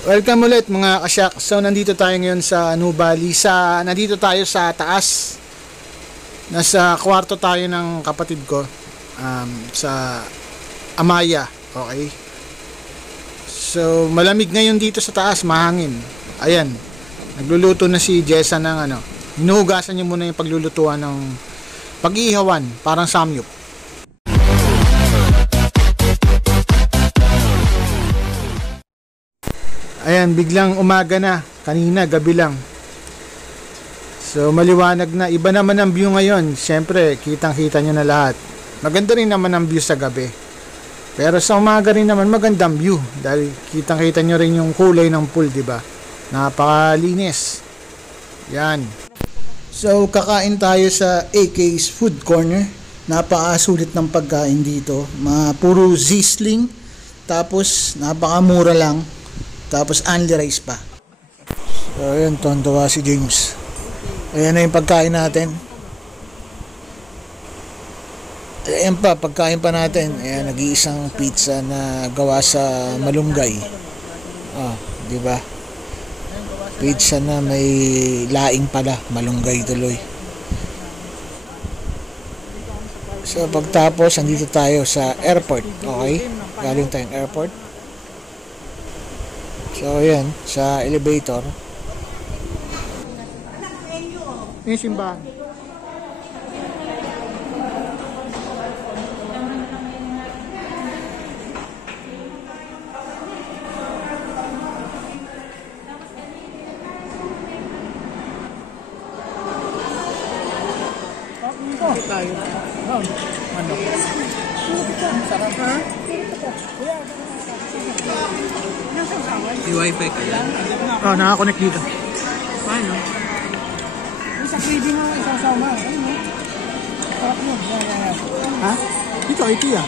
Welcome ulit mga kasyak. So nandito tayo ngayon sa Nubali. Nandito tayo sa taas. Nasa kwarto tayo ng kapatid ko sa Amaya. Okay. So malamig ngayon dito sa taas, mahangin. Ayan. Nagluluto na si Jessa ng hinuhugasan niya muna yung paglulutuan ng pag-iihawan, parang samyup. Ayan, biglang umaga na. Kanina, gabi lang. So, maliwanag na. Iba naman ang view ngayon. Siyempre, kitang-kita nyo na lahat. Maganda rin naman ang view sa gabi. Pero sa umaga rin naman, magandang view. Dahil kitang-kita nyo rin yung kulay ng pool, diba? Napakalinis. Yan. So, kakain tayo sa AK's Food Corner. Napakasulit ng pagkain dito. Puro Zisling. Tapos, napakamura lang. Tapos only rice pa. So ayan, tontuwa si James. Ayan na yung pagkain natin. Ayan pa, pagkain pa natin. Ayan, nag-iisang pizza na gawa sa malunggay. Di ba? Pizza na may laing pala, malunggay tuloy. So pagtapos, andito tayo sa airport. Okay? Galing tayong airport. So, ayan, sa elevator. Yung simbahan. May wifi ka yan? Nakakonect dito. Paano? Sa craving mo, isasama. Ayun mo. Sarap mo. Ha? Dito, IKEA.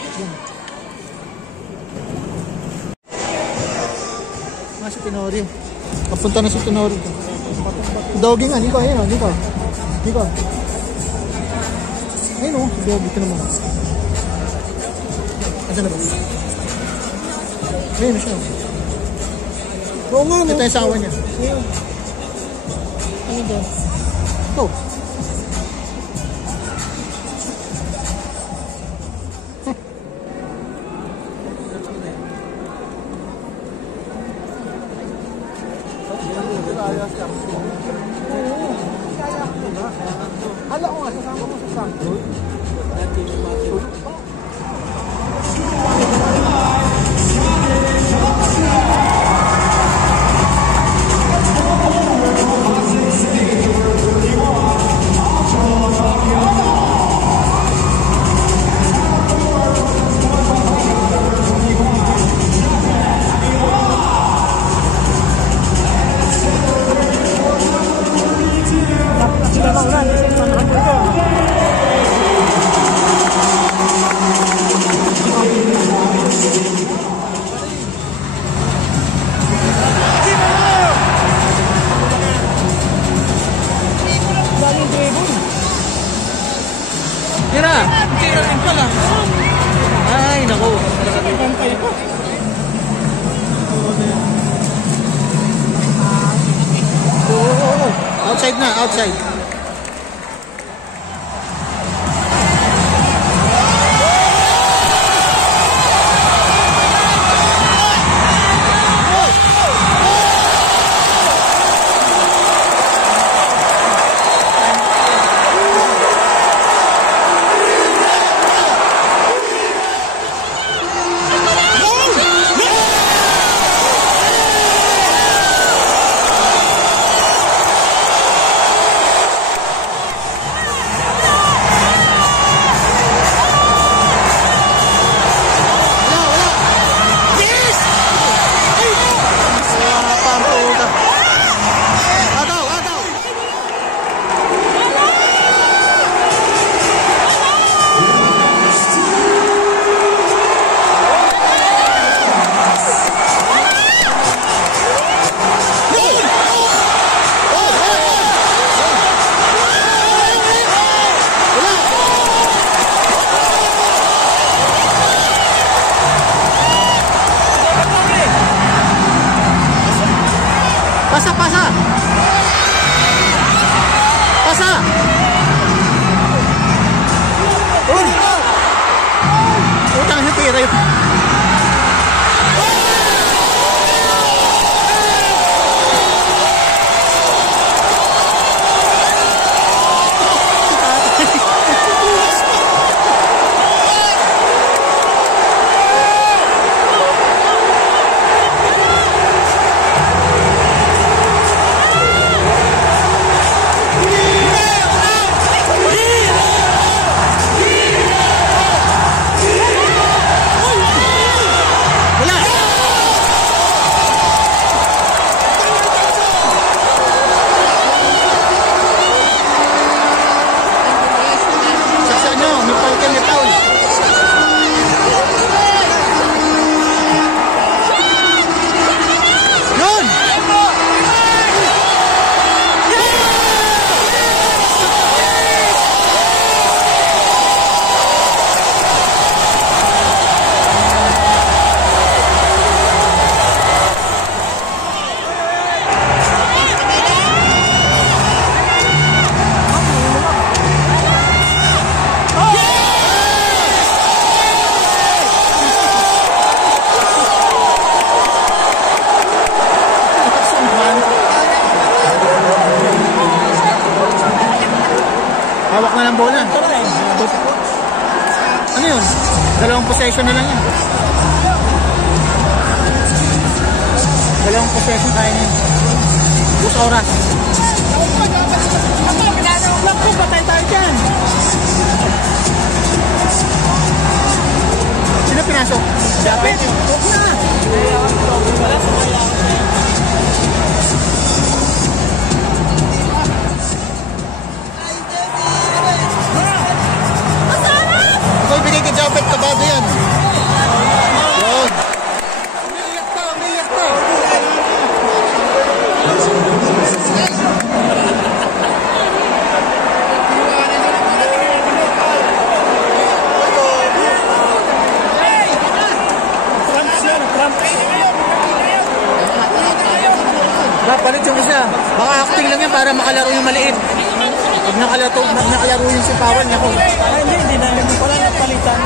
Sa Tenorio. Papunta na sa Tenorio. Doggy nga, Nico. Ayun o, Nico. Ayun o, doggy. Ito naman. Asan na ba? Ayun siya. Oo nga, ito yung sawa niya. Ano ba? Ito. Hala ko nga, sasama ko sa sample. Tira rin pala. Ay, naku. Outside na, outside. Pasa, pasa! Pasa! Uy! Utang na tira yun. Hawak na ng bola. Ano yun? Dalawang possession na lang yan. Dalawang possession kaya niya. Bus oras. Naku, patay tayo dyan. Sino pinasok? Dapat? Huwag na. Ikaw binigay kay Jabet, kabado yan. Yun. Umiiyak ka, umiiyak ka. Palit yung isa. Baka acting lang yan para makalaro yung maliit. Pag nakalaro yung sipawan niya ko. Hindi na. Wala na palitan.